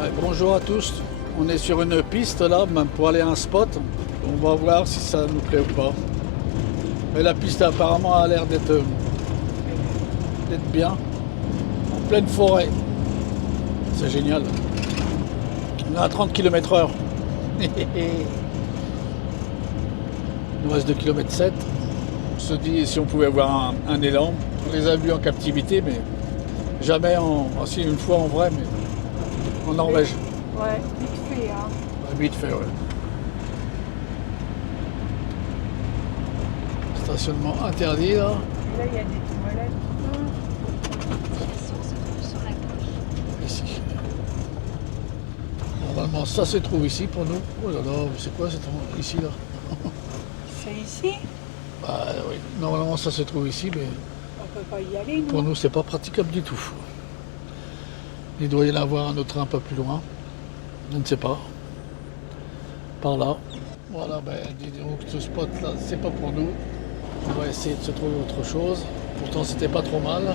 Ouais, bonjour à tous, on est sur une piste là, même pour aller à un spot. On va voir si ça nous plaît ou pas. Mais la piste apparemment a l'air d'être bien, en pleine forêt. C'est génial. On est à 30 km/h. Il nous reste 2 km 7. On se dit si on pouvait avoir un élan. On les a vus en captivité, mais jamais si une fois en vrai, mais en Norvège. Ouais, vite fait, hein. Vite fait, ouais. Stationnement interdit là. Et là, il y a des toilettes. Ici. Normalement, ça se trouve ici pour nous. Oh là là, c'est quoi ici là? C'est ici? Bah oui, normalement ça se trouve ici, mais On peut pas y aller, pour nous. nous c'est pas praticable du tout. Il doit y en avoir un autre un peu plus loin. Je ne sais pas. Par là. Voilà, ben dis donc ce spot là, c'est pas pour nous. On va essayer de se trouver autre chose. Pourtant c'était pas trop mal.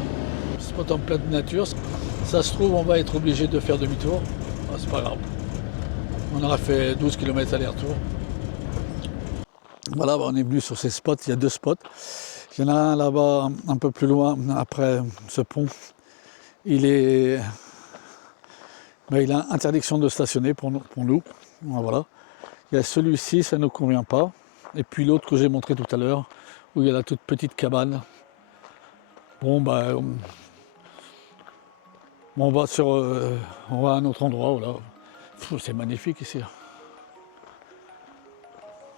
Spot en pleine nature. Ça se trouve on va être obligé de faire demi-tour. Ah, c'est pas grave. On aura fait 12 km aller-retour. Voilà, on est venu sur ces spots. Il y a deux spots. Il y en a un là-bas, un peu plus loin, après ce pont. Il a interdiction de stationner pour nous. Voilà. Il y a celui-ci, ça ne nous convient pas. Et puis l'autre que j'ai montré tout à l'heure, où il y a la toute petite cabane. Bon, on va à un autre endroit. Voilà. C'est magnifique ici.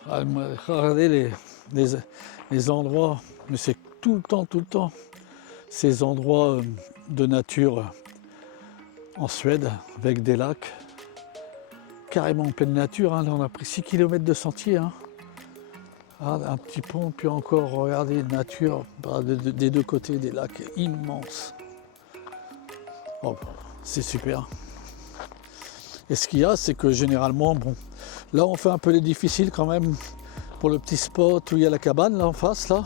Regardez les endroits, mais c'est tout le temps, ces endroits de nature en Suède, avec des lacs, carrément en pleine nature. Hein. Là, on a pris 6 km de sentier. Hein. Ah, un petit pont, puis encore, regardez, nature, des deux côtés, des lacs immenses. Oh, c'est super. Et ce qu'il y a, c'est que généralement, bon, là on fait un peu les difficiles quand même pour le petit spot où il y a la cabane là en face, là,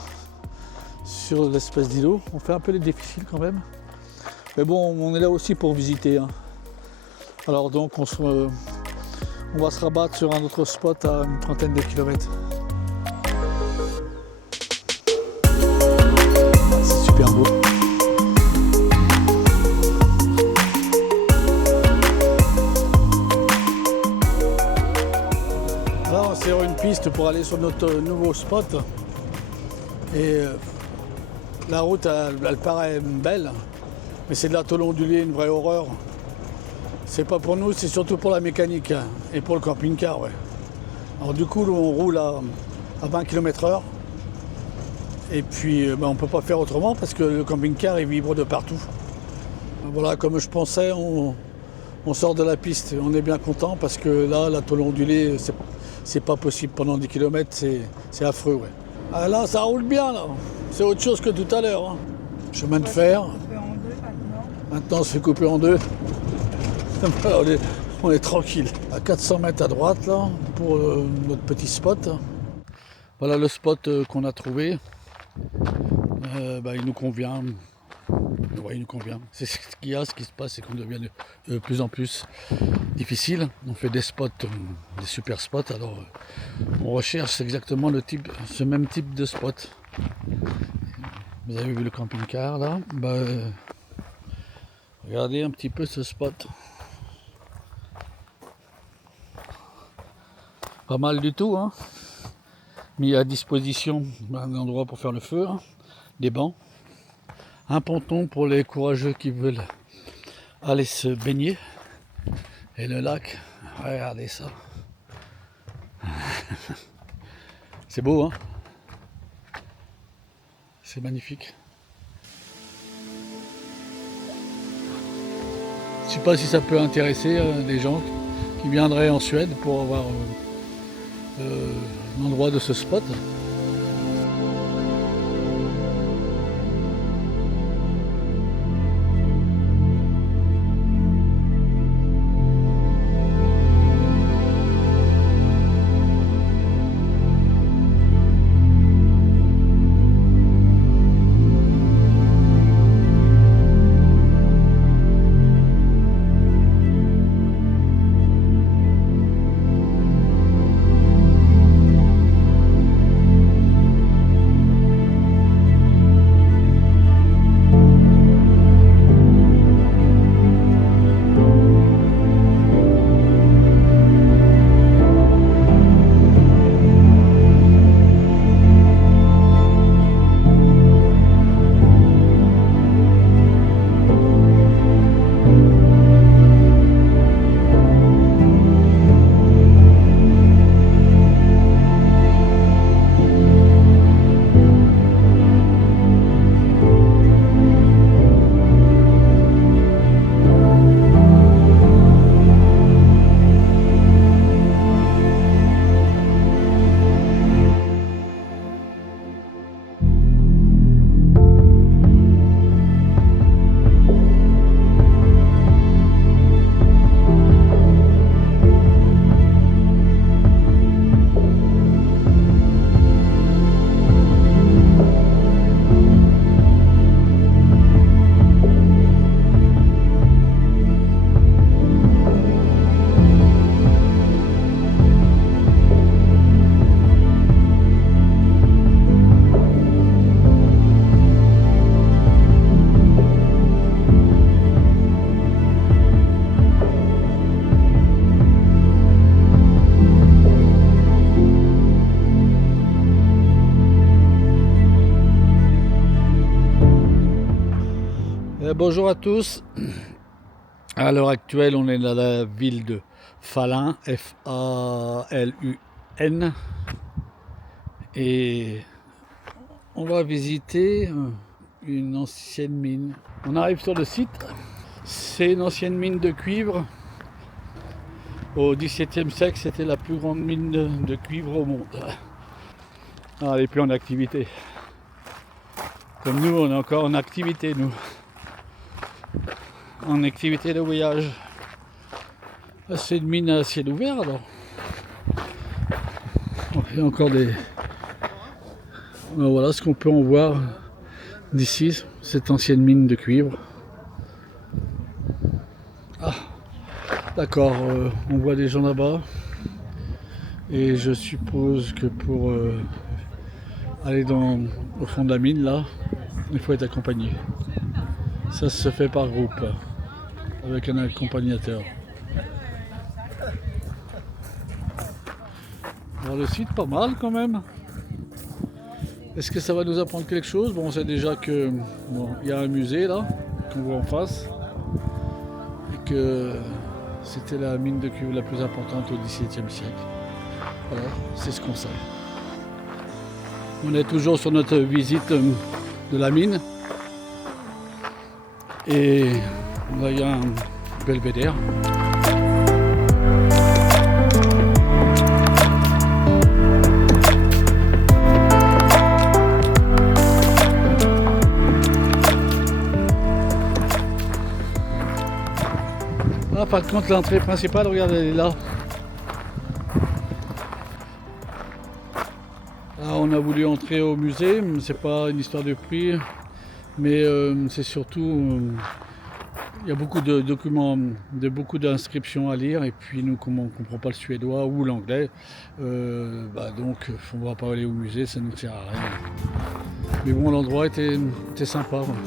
sur l'espèce d'îlot. On fait un peu les difficiles quand même. Mais bon, on est là aussi pour visiter. Hein. Alors donc on va se rabattre sur un autre spot à une trentaine de kilomètres. C'est super beau. Là on est sur une piste pour aller sur notre nouveau spot. Et la route elle paraît belle, mais c'est de la tôle ondulée, une vraie horreur. C'est pas pour nous, c'est surtout pour la mécanique et pour le camping-car. Ouais. Alors du coup, on roule à 20 km/h. Et puis, on ne peut pas faire autrement parce que le camping-car il vibre de partout. Voilà, comme je pensais, on sort de la piste. On est bien content parce que là, la tôle ondulée, c'est pas possible. Pendant 10 km, c'est affreux. Ouais. Ah, là, ça roule bien. Là. C'est autre chose que tout à l'heure. Hein. Chemin de fer. Maintenant, on se fait couper en deux. On est tranquille. À 400 mètres à droite, là, pour notre petit spot. Voilà le spot qu'on a trouvé. Il nous convient. Ouais, il nous convient. C'est ce qu'il y a, ce qui se passe, c'est qu'on devient de plus en plus difficile. On fait des spots, des super spots. Alors, on recherche exactement ce même type de spot. Vous avez vu le camping-car là. Regardez un petit peu ce spot. Pas mal du tout, hein. Mis à disposition un endroit pour faire le feu, hein. Des bancs, un ponton pour les courageux qui veulent aller se baigner, et le lac, regardez ça. C'est beau, hein. C'est magnifique. Je ne sais pas si ça peut intéresser des gens qui viendraient en Suède pour avoir l'endroit de ce spot. Bonjour à tous. À l'heure actuelle, on est dans la ville de Falun, F-A-L-U-N. Et on va visiter une ancienne mine. On arrive sur le site. C'est une ancienne mine de cuivre. Au XVIIe siècle, c'était la plus grande mine de cuivre au monde. Ah, elle n'est plus en activité. Comme nous, on est encore en activité, nous. En activité de voyage. Ah, c'est une mine à ciel ouvert, alors. Il y a encore des... Voilà ce qu'on peut en voir d'ici, cette ancienne mine de cuivre. Ah, d'accord, on voit des gens là-bas. Et je suppose que pour aller au fond de la mine, là, il faut être accompagné. Ça se fait par groupe, avec un accompagnateur. Alors le site, pas mal quand même. Est-ce que ça va nous apprendre quelque chose? Bon, on sait déjà que il y a un musée là, qu'on voit en face. Et que c'était la mine de cuivre la plus importante au XVIIe siècle. Voilà, c'est ce qu'on sait. On est toujours sur notre visite de la mine. Et là, il y a un belvédère. Ah, par contre, l'entrée principale, regardez, elle est là. Ah, on a voulu entrer au musée, c'est pas une histoire de prix, mais c'est surtout, il y a beaucoup de documents, beaucoup d'inscriptions à lire, et puis nous, comme on ne comprend pas le suédois ou l'anglais, donc on ne va pas aller au musée, ça ne nous sert à rien. Mais bon, l'endroit était sympa. Voilà.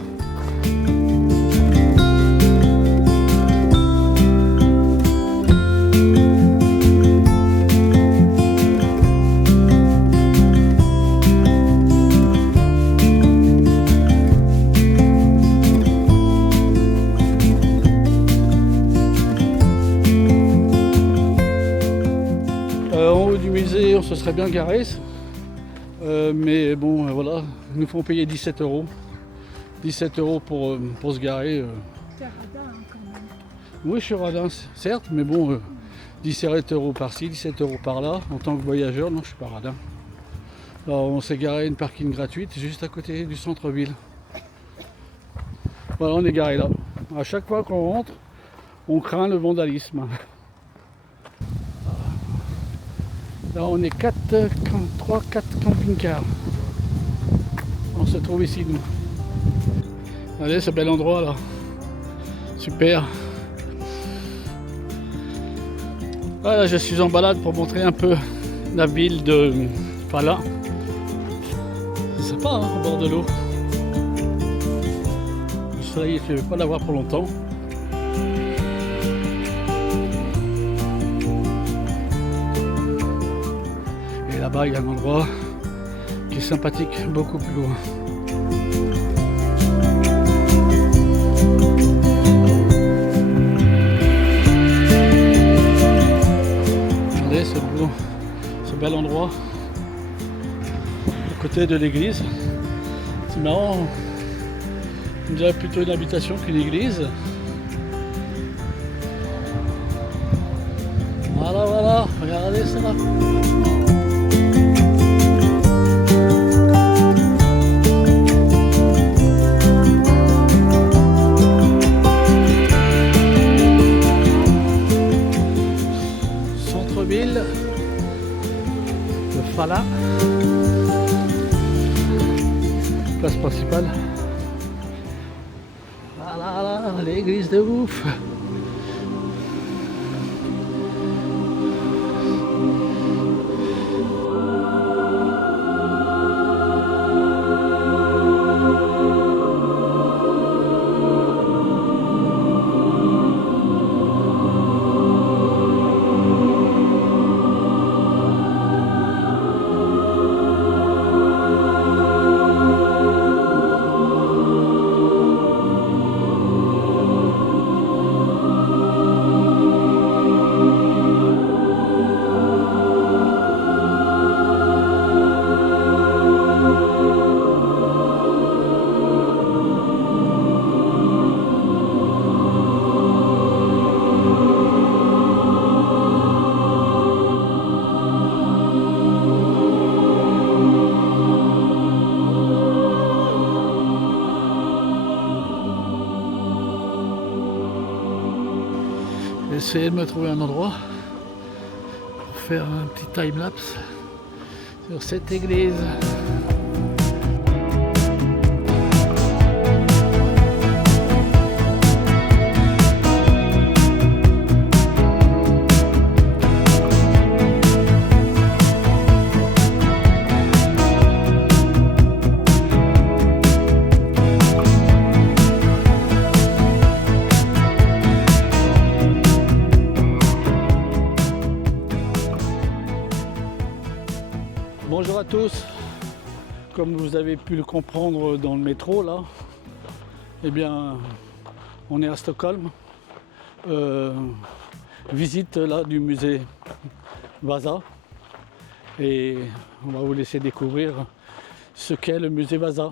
En haut du musée, on se serait bien garé, mais bon, voilà, ils nous font payer 17 €. 17 € pour se garer. C'est radin quand même. Oui, je suis radin, certes, mais bon, 17 € par-ci, 17 € par-là. En tant que voyageur, non, je suis pas radin. Alors, on s'est garé une parking gratuite juste à côté du centre-ville. Voilà, on est garé là. À chaque fois qu'on rentre, on craint le vandalisme. Là, on est 3-4 camping-cars. On se trouve ici, nous. Allez, ce bel endroit là. Super. Voilà, je suis en balade pour montrer un peu la ville de Falun. C'est sympa, hein, au bord de l'eau. Le soleil, je ne vais pas l'avoir pour longtemps. Et là-bas, il y a un endroit qui est sympathique, beaucoup plus loin. Regardez ce bel endroit, à côté de l'église. C'est marrant, on dirait plutôt une habitation qu'une église. Voilà, regardez ça là. Centre-ville de Falun. Place principale. Voilà, l'église de ouf. essayer de me trouver un endroit pour faire un petit time-lapse sur cette église. Bonjour à tous, comme vous avez pu le comprendre dans le métro là, eh bien on est à Stockholm, visite là du musée Vasa et on va vous laisser découvrir ce qu'est le musée Vasa.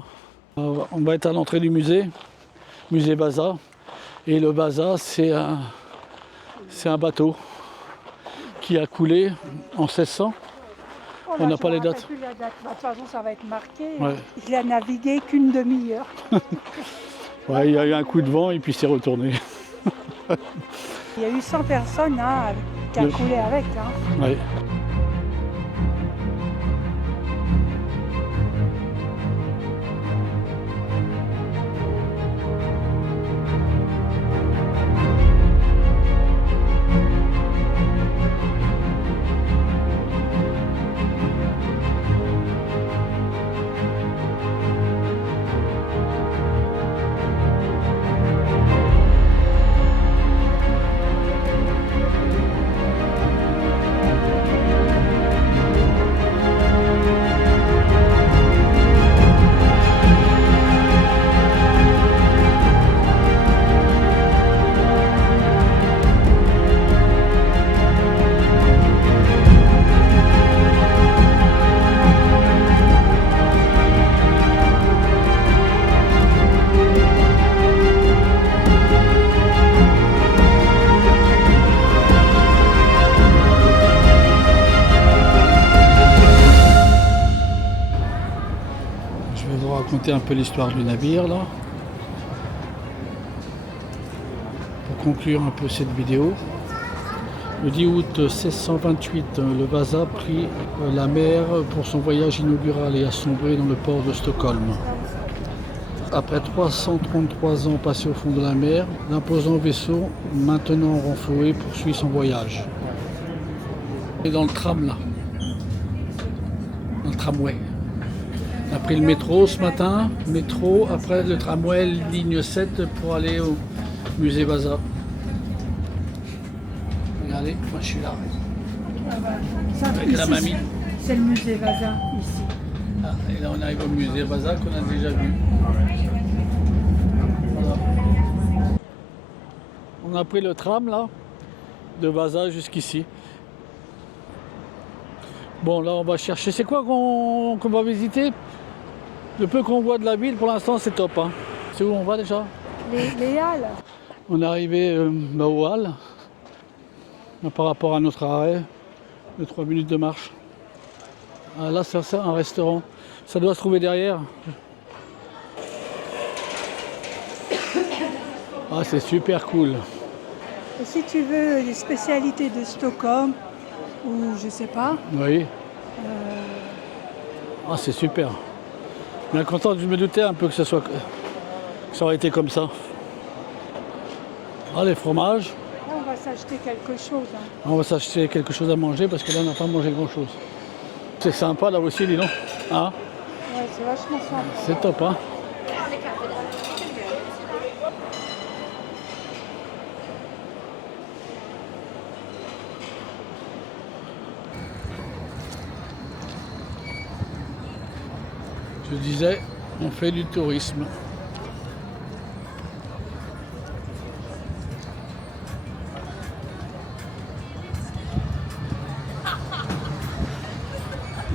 On va être à l'entrée du musée Vasa et le Vasa c'est un bateau qui a coulé en 1600. On n'a pas les dates. Plus la date. Bah, de toute façon, ça va être marqué. Ouais. Il a navigué qu'une demi-heure. Ouais, il y a eu un coup de vent et puis c'est retourné. Il y a eu 100 personnes qui a coulé avec. Hein. Ouais. Un peu l'histoire du navire là pour conclure un peu cette vidéo. Le 10 août 1628, le Vasa prit la mer pour son voyage inaugural et a sombré dans le port de Stockholm. Après 333 ans passés au fond de la mer, l'imposant vaisseau, maintenant renfloué, poursuit son voyage. Et dans le tram là, dans le tramway. On a pris le métro ce matin, après le tramway ligne 7 pour aller au musée Vasa. Regardez, moi je suis là. Ça, avec ici, la mamie. C'est le musée Vasa, ici. Ah, et là on arrive au musée Vasa qu'on a déjà vu. Voilà. On a pris le tram là, de Vasa jusqu'ici. Bon là on va chercher, c'est quoi qu'on va visiter? Le peu qu'on voit de la ville, pour l'instant, c'est top. Hein. C'est où on va déjà? Les halles. On est arrivé aux halles, par rapport à notre arrêt, de 3 minutes de marche. Ah, là, c'est un restaurant. Ça doit se trouver derrière. Ah, c'est super cool. Et si tu veux les spécialités de Stockholm, ou je sais pas. Oui. Ah, c'est super. Bien content, je me doutais un peu que ça aurait été comme ça. Ah, les fromages. Là, on va s'acheter quelque chose. Hein. On va s'acheter quelque chose à manger parce que là, on n'a pas mangé grand-chose. C'est sympa là aussi, dis donc. Hein? Ouais, c'est vachement sympa. C'est top, hein? Je disais, on fait du tourisme.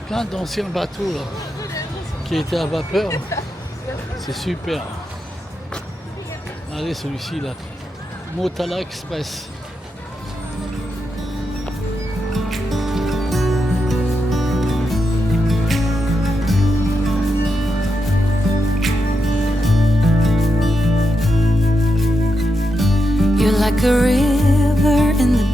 Plein d'anciens bateaux là, qui étaient à vapeur. C'est super. Allez, celui-ci là. Motala Express. You're like a river in the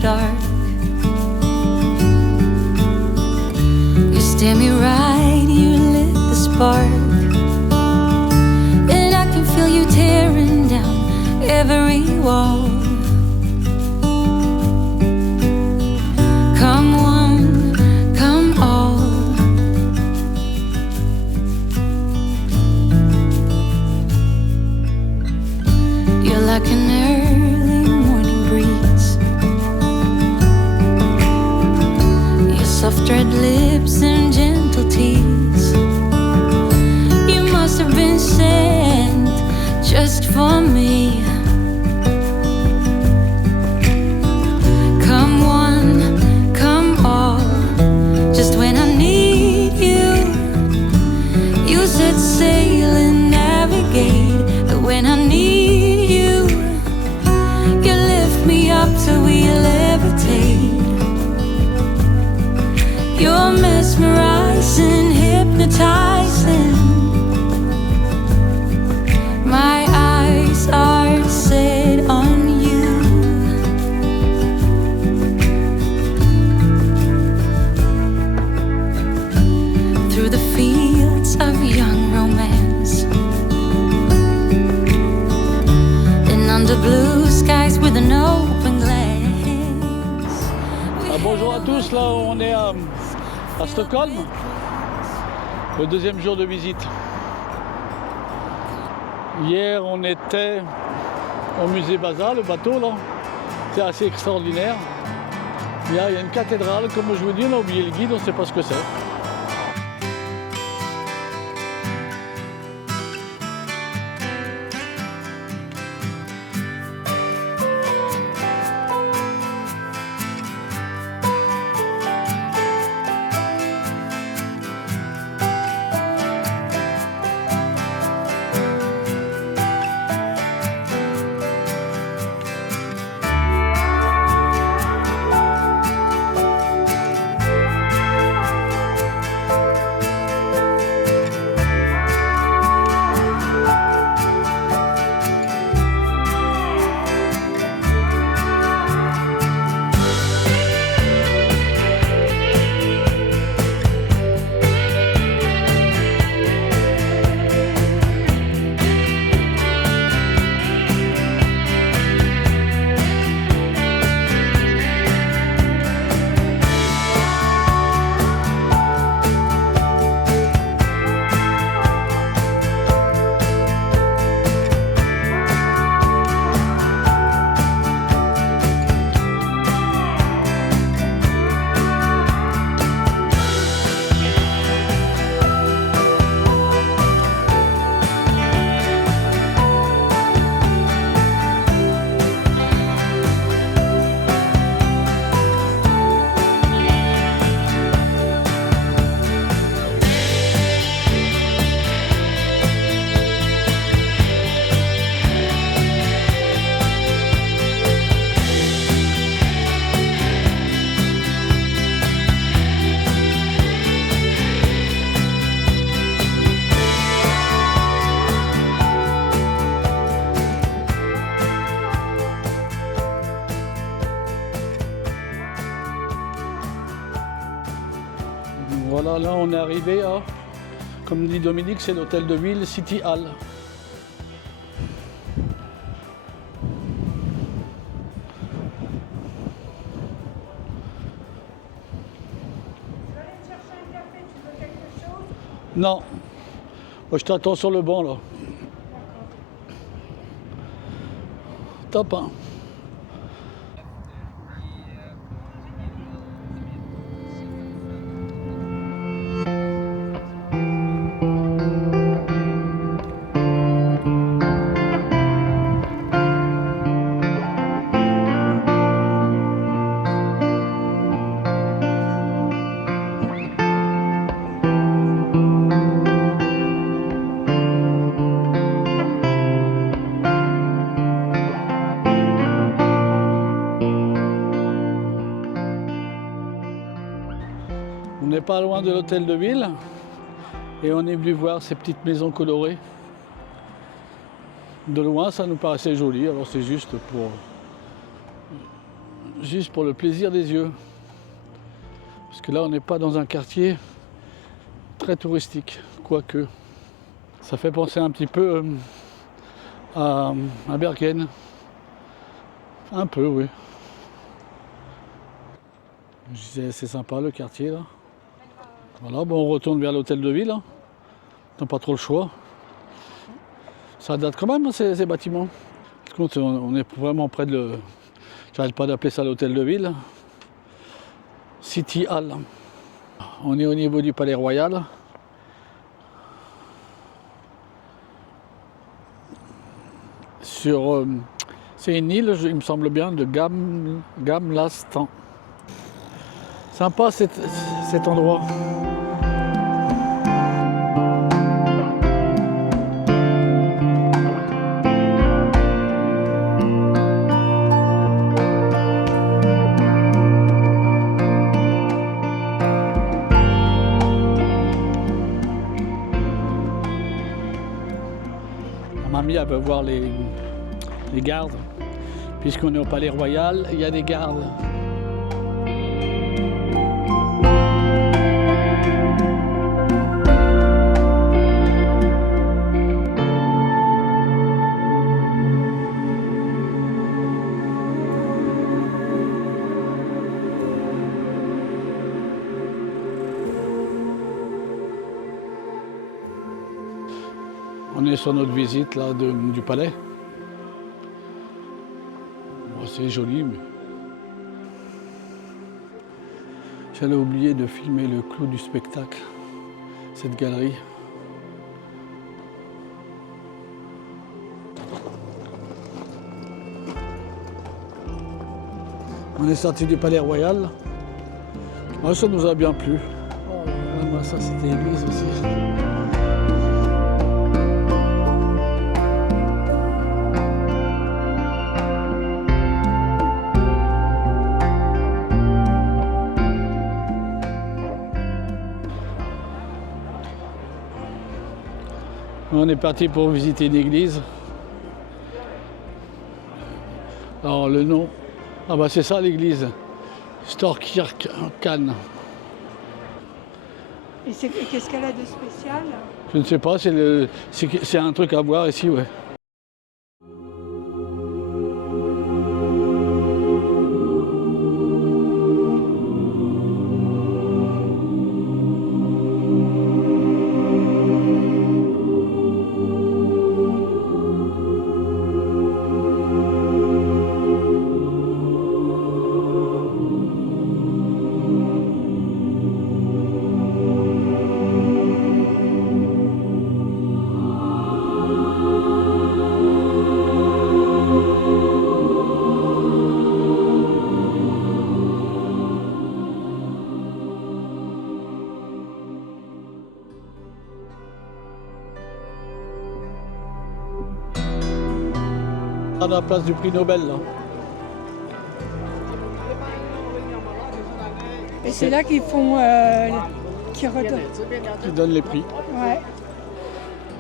every wall. Come one, come all. You're like an early morning breeze. Your soft red lips and gentle tease. You must have been sent just for me. Come one, come all. Just when I need you, you set sail and navigate. But when I need you, you lift me up till we levitate. You're mesmerizing, hypnotizing. My eyes are set on you. Through the fields of young romance, and under blue skies with an open glance. Bonjour à tous, là on est à Stockholm, le deuxième jour de visite. Hier on était au musée Vasa, le bateau là, c'est assez extraordinaire. Il y a une cathédrale, comme je vous dis, on a oublié le guide, on ne sait pas ce que c'est. Voilà, là on est arrivé à, comme dit Dominique, c'est l'hôtel de ville City Hall. Non, moi je t'attends sur le banc là. Top hein. On n'est pas loin de l'hôtel de ville et on est venu voir ces petites maisons colorées. De loin, ça nous paraissait joli, alors c'est juste pour le plaisir des yeux. Parce que là, on n'est pas dans un quartier très touristique, quoique. Ça fait penser un petit peu à Bergen. Un peu, oui. Je disais, c'est sympa le quartier là. Voilà, bon, on retourne vers l'hôtel de ville. Hein. On n'a pas trop le choix. Ça date quand même, hein, ces bâtiments. Par contre, on est vraiment près de le... J'arrête pas d'appeler ça l'hôtel de ville. City Hall. On est au niveau du Palais Royal. Sur... c'est une île, il me semble bien, de Gamlastan. Sympa cet endroit. Ma mamie, elle veut voir les gardes. Puisqu'on est au Palais Royal, il y a des gardes. On est sur notre visite là, du palais. Bon, c'est joli, mais... J'allais oublier de filmer le clou du spectacle, cette galerie. On est sorti du Palais Royal. Ouais, ça nous a bien plu. Oh, moi, ça, c'était l'église aussi. On est parti pour visiter une église. Alors le nom, ah bah c'est ça l'église, Storkirkkan. Et qu'est-ce qu'elle a de spécial? Je ne sais pas, c'est un truc à voir ici, ouais. À la place du prix Nobel, là. Et c'est là qu'ils font... qui donnent les prix. Ouais.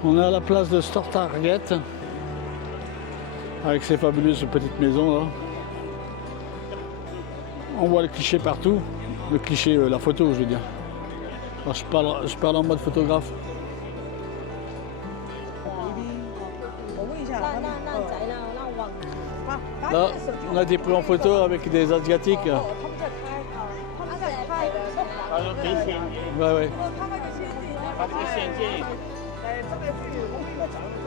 On est à la place de Stortarget, avec ces fabuleuses petites maisons, là. On voit le cliché partout. Le cliché, la photo, je veux dire. Alors, je parle en mode photographe. Là, on a des prix en photo avec des Asiatiques. Ouais, ouais.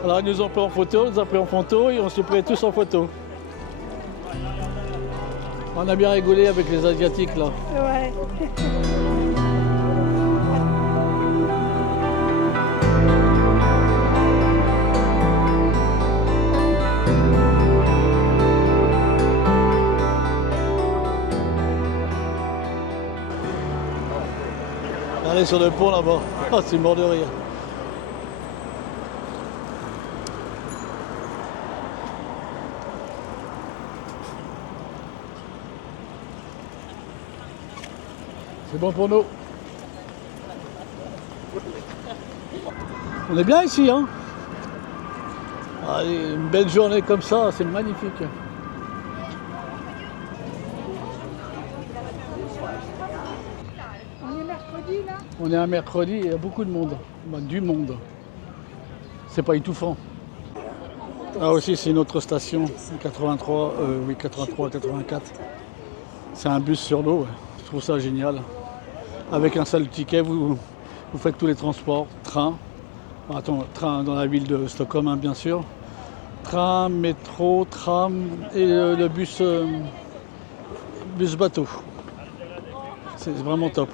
Alors, ils nous ont pris en photo, ils nous ont pris en photo et on s'est pris tous en photo. On a bien rigolé avec les Asiatiques, là. Ouais. On est sur le pont là-bas. Oh, c'est mort de rire. C'est bon pour nous. On est bien ici, hein? Allez, une belle journée comme ça, c'est magnifique. On est un mercredi et il y a beaucoup de monde. Bah, du monde. C'est pas étouffant. Là aussi, c'est une autre station, 83, 84. C'est un bus sur l'eau, ouais. Je trouve ça génial. Avec un seul ticket, vous faites tous les transports, train. Attends, train dans la ville de Stockholm, hein, bien sûr. Train, métro, tram et le bus bateau. C'est vraiment top.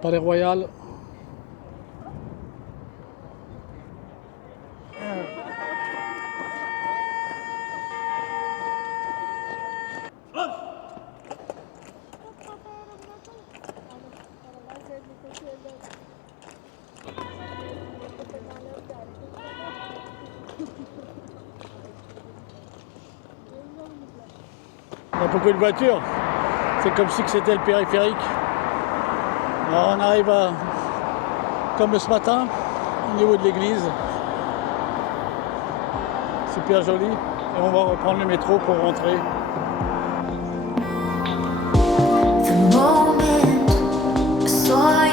Palais Royal. Il y a beaucoup de voitures. C'est comme si c'était le périphérique. Alors on arrive comme ce matin, au niveau de l'église. Super joli. Et on va reprendre le métro pour rentrer. The moment I saw